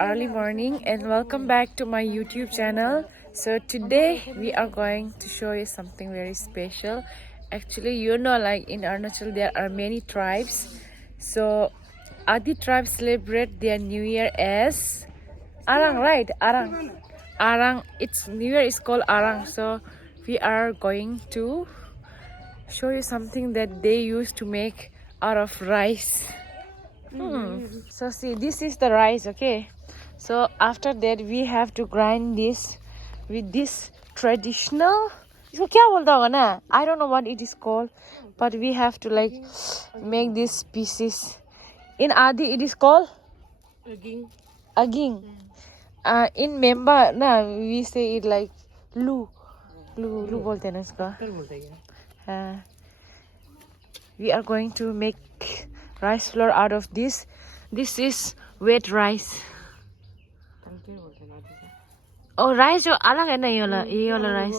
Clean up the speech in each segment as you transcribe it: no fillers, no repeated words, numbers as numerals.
early morning and welcome back to my YouTube channel. So today we are going to show you something very special. Actually, like in Arunachal there are many tribes. So Adi tribes celebrate their new year as Arang, right? Arang. Arang. Its new year is called Arang. So we are going to show you something that they used to make out of rice. So see, this is the rice, okay? So after that we have to grind this with this traditional, इसको क्या बोलता होगा ना? I don't know what it is called, but we have to like make these pieces. In Adi it is called aging. In Memba na we say it like lu बोलते हैं ना इसका. We are going to make rice flour out of this. This is wet rice. Oh, rice जो अलग है ना ये वाला rice.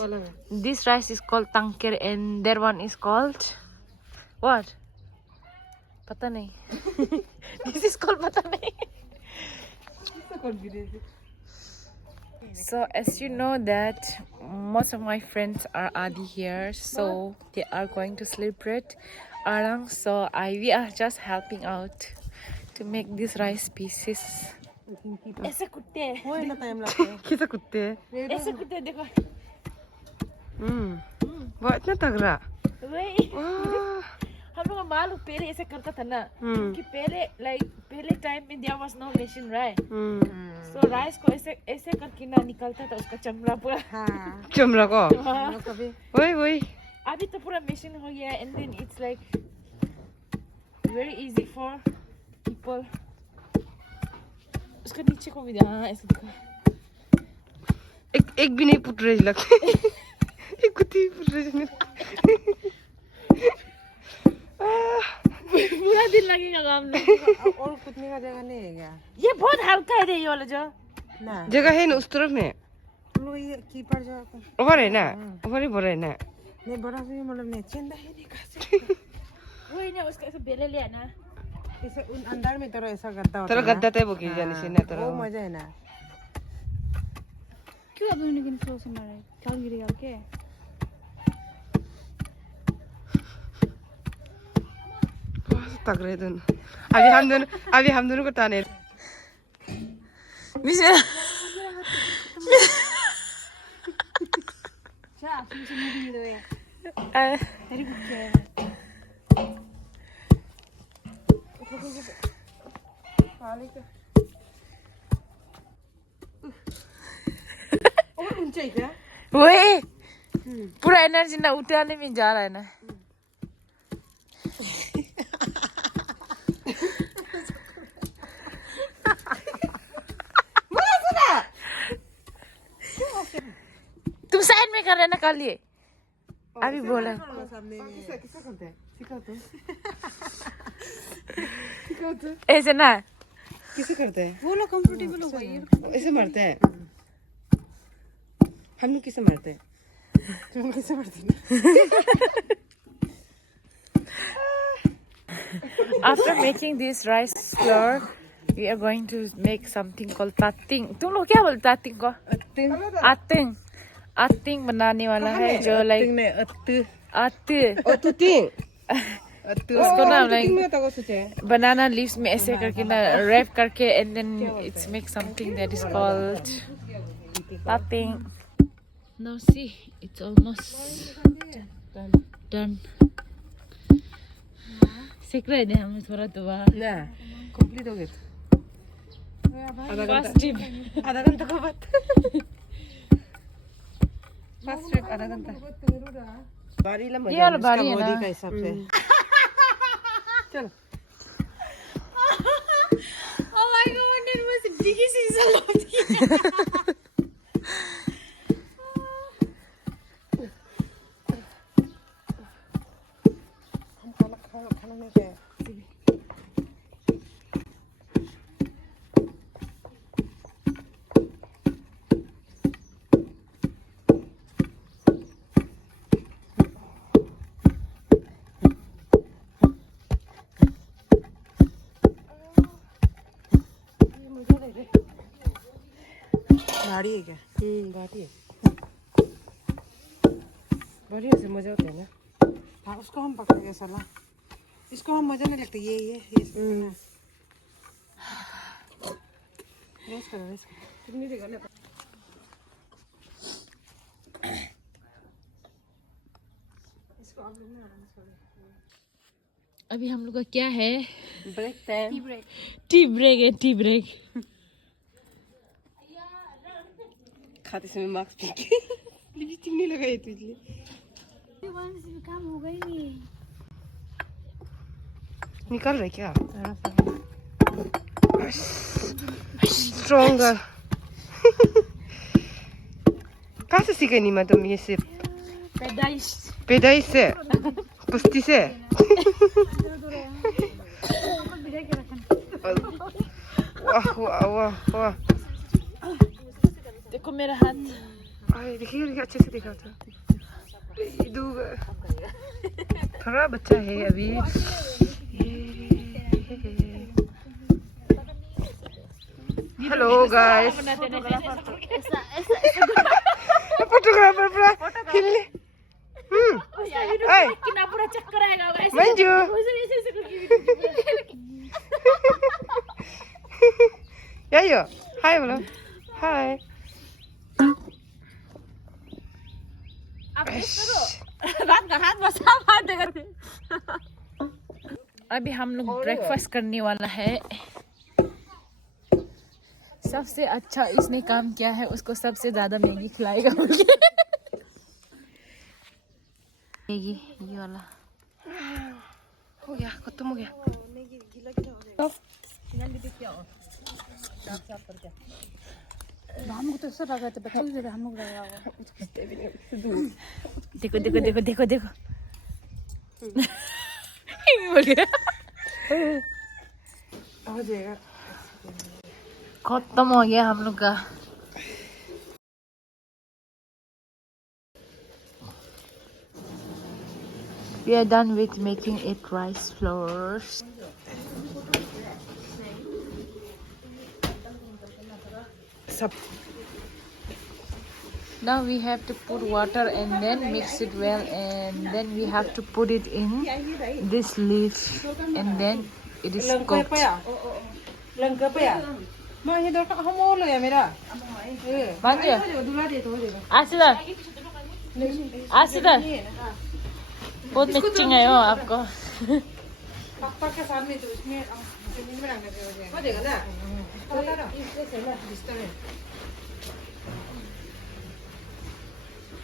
This rice is called tanker and that one is called what? पता नहीं. This is called पता नहीं. So as you know that most of my friends are Adi here, so they are going to celebrate Arang. So we are just helping out to make these rice pieces. ऐसे कुत्ते हैं ना time लगता है किसे कुत्ते ऐसे कुत्ते देखो बहुत अच्छा तगड़ा वही हम लोग मालूम पहले ऐसे करता था ना कि पहले टाइम में there was no machine, right? So rice को ऐसे करके ना निकलता था उसका चमड़ा पूरा चमड़ा को वही अभी तो पूरा machine हो गया and then it's like very easy for people. उसका नीचे को भी ऐसे देखो एक भी नहीं पुट रही लगती एक कुत्ती पुट रही पूरा दिन लगेगा काम में और कुतने का जगह नहीं है क्या ये बहुत हल्का है ये वाला जो ना जगह है ना उस तरफ में लोग ये कीपर जो ऊपर है ना ऊपर ही बड़ा है ना नहीं बड़ा से मतलब नहीं चंदा है नहीं कैसे वही ना उसका ऐसे बेले लिया ना इसे उन अंदर में तरह ऐसा गद्दा होता है तरह गद्दा टाइप होगी जाने से ना तरह वो मजा है ना क्यों अभी उन्हें किन से मारे काल गिर गया क्या तक रहे दोनों अभी हम दोनों को ताने मिशा क्या फिर नहीं दो है तेरी कुछ है और ऊंचाई क्या वही पूरा एनर्जी ना उठाने में जा रहा है ना तुम साइड में कर रहे ना कर लिए अभी बोला ऐसे ना किसे करते हैं वो लोग कंफर्टेबल हो गए ऐसे मारते हैं हम लोग किसे मारते हैं तुम किसे मारते हैं After making this rice flour we are going to make something called tatting. तुम लोग क्या बोलते tatting को अत्तिंग बनाने वाला है जो like अत्तिंग उसको ना like banana leaves में ऐसे करके ना wrap करके and then it's make something that is called tatting. Now see it's almost done. सीख रहे थे हम थोड़ा तो ना कंप्लीट हो गया आधा घंटा का बाद फर्स्ट ट्रिप आधा घंटा बारी लंबा ये वाला बारी है ना का हिसाब से चलो oh my god it was a biggest season भारी है क्या? भारी है। बढ़िया से मजा होता है ना। हाँ उसको हम पकड़ेंगे साला। इसको हम मजा नहीं लगता ये रेस्ट करो रेस्ट करो। कितनी देगा ना? इसको आप लोग ना आराम से अभी हम लोग का क्या है? Break time. टी ब्रेक है, टी ब्रेक। खाते समय मास्क पहन के लिपस्टिक नहीं लगाई थी इसलिए। काम हो गई नहीं। निकाल रहे क्या? स्ट्रॉन्गर। कहाँ से सीखे नीमा तुम ये सिर्फ? पैदाइश से, कुश्ती से। वाह वाह वाह वाह। देखो मेरा हाथ। देखिए देखिए अच्छे से दिखा था। थोड़ा बच्चा है अभी। Hello guys. फोटोग्राफर पूरा हिलने। कितना पूरा चक्कर आएगा वैसे। मंजू। यायो हाय बोलो। हाय। अभी हम लोग ब्रेकफास्ट करने वाला है। सबसे अच्छा इसने काम किया है, उसको सबसे ज्यादा मैगी खिलाएगा मुझे। मैगी ये वाला हो गया, खत्म हो गया। हमको तो ऐसा लगा था बच्चों की हम लोग लगा हुआ। देखो देखो देखो देखो देखो। बोल गया। हो जाएगा। खत्म हो गया हम लोग का। We are done with making it rice flours. सब Now we have to put water and then mix it well, and then we have to put it in this leaf, and then it is cooked. Lanka पे यार मैं ये देखा हम और ले मेरा Manju, दूल्हा दे तो हो जाएगा। Asida, Asida, बहुत मिक्सिंग है हो आपको। पापा के साथ में तो उसमें जमीन में रखने हो जाएगा ना।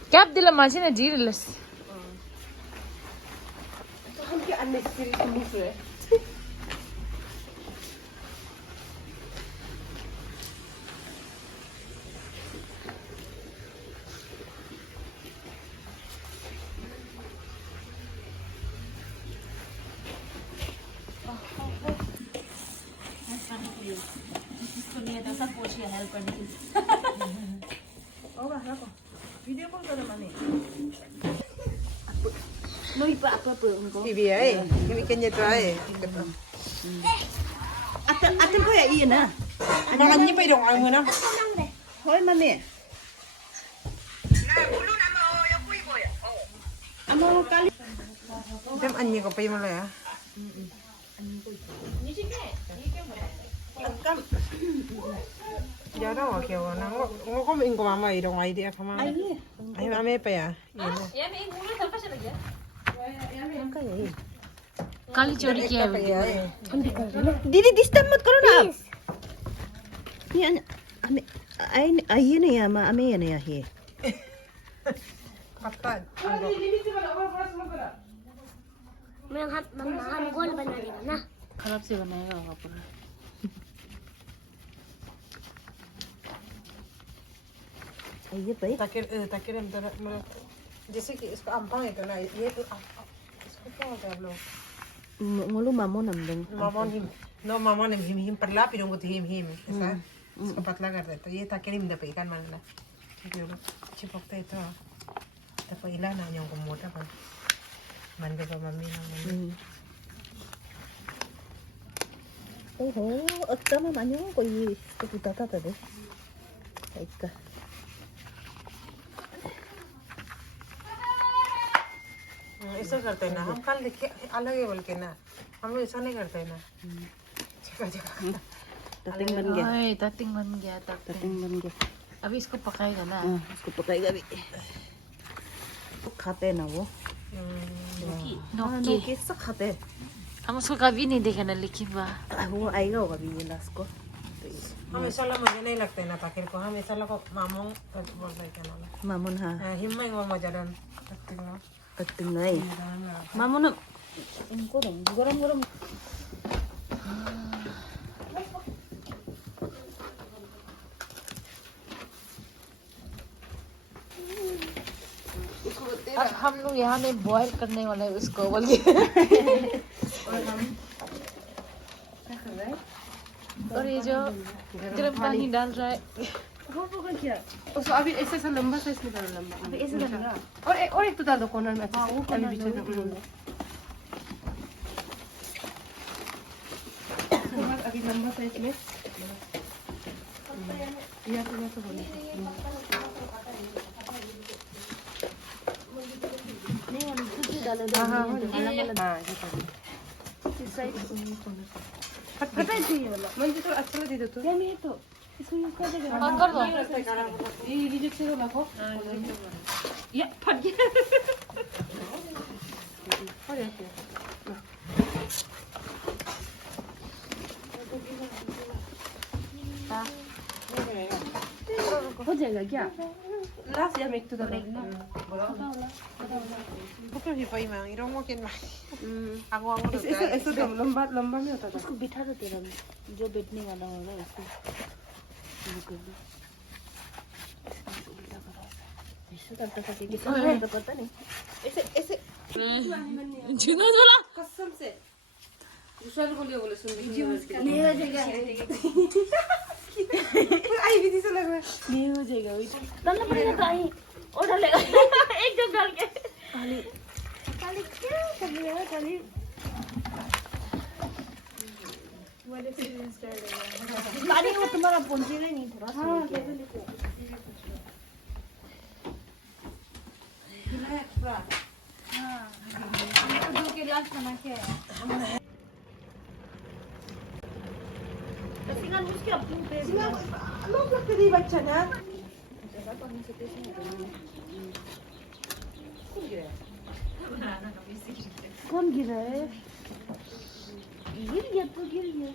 क्या आप दिला माजी ना जी रिलस। हम क्या अननेसेसरी मूव है? वीडियो कॉल करो माने Noi apa enggak? TV kami kenya try Aten kau ya iya na. makannya pa dong ang muna Hoi mami. Amo kali. dem anyi ko pa yung malo ya giờ đó mà kiểu nó có mình của mama gì đâu ngoài đi không ai mà mẹ phải à काली चोरी किया है। Didi disturb mat karo na. Yan ame ay na ya ma ame yan ya he. पत्ता हम गोल बना देगा ना. खराब से बनाएगा होगा पूरा। ये भाई ताकि मतलब जैसे कि इसको अम्पा है तो ना ये तो इसको क्या होता है आप लोग ngolu mamon namdeng. मामोन हिम नो मामोन हिम परला पिरों को हिम हिम ऐसा इसको पतला कर देते ये ताकि him they kan mana gitu cipok itu tapi ilah na nyong kumot apa mandi pa mami na mami Oh, 어쩌면 안녕 거기 또 붙었다 돼. इसका ऐसा करते हैं ना हम, कल लिखे अलग है बोल के ना, हम लोग ऐसा नहीं करते हैं ना। जगह जगह टटिंग बन गया। ओए तटिंग बन गया, टटिंग बन गया। अभी इसको पकाएगा ना। हाँ, उसको पकाएगा भी। खाते हैं ना वो। हाँ, नोकी सब खाते हैं। हम उसको कभी नहीं देखा ना, लेकिन वाह वो आएगा होगा भी ये लास्ट को। हम ऐसा ला मुझे नहीं लगता है ना ताकि को हम ऐसा ला को मामों बोलते हैं क्या नाम मामुन हाँ है, हिम्मत वो मजा डन लगती है। टटिंग नहीं मामुन इनको दो गरम गरम अब हम लोग यहाँ में बॉयल करने वाला है उसको बोल के। और ये जो गर्म पानी डाल रहा है। उसको अभी ऐसे ऐसा लंबा साइज में डालो, लंबा अभी ऐसे डालना। और एक तो डाल दो कॉर्नर में अच्छे से, अभी बीच में। अभी लंबा साइज में या तो बोले फटाई चाहिए वाला मुझे थोड़ा अच्छा लगे तो क्या नहीं तो इसको यूज कर देगा। हाँ, कर दो। ये रिजेक्ट से रखो या फट गया और ये हो जाएगा क्या लास्ट या एक तो डालेगा बुक नहीं पाई मैं इरों को किन आगो आगो तो ऐसा ऐसा लंबा लंबा में होता था। उसको बिठा दो तेरा जो बैठने वाला होगा उसको वो कर दो ऐसे करता था कि किसी को पता नहीं ऐसे ऐसे जुनून बोला। कसम से दूसरा भी बोले सुन नहीं हो जाएगा आई भी से लग रहा है नहीं हो जाएगा वही डालना पड़ेगा कहीं और डालेगा एक जग डाल के खाली खाली क्या कर रहा है खाली पानी वो तुम्हारा पहुंचेगा नहीं थोड़ा सा लोग लगते नहीं बच्चा ना कौन गिरा है गिर गया तो गिर गया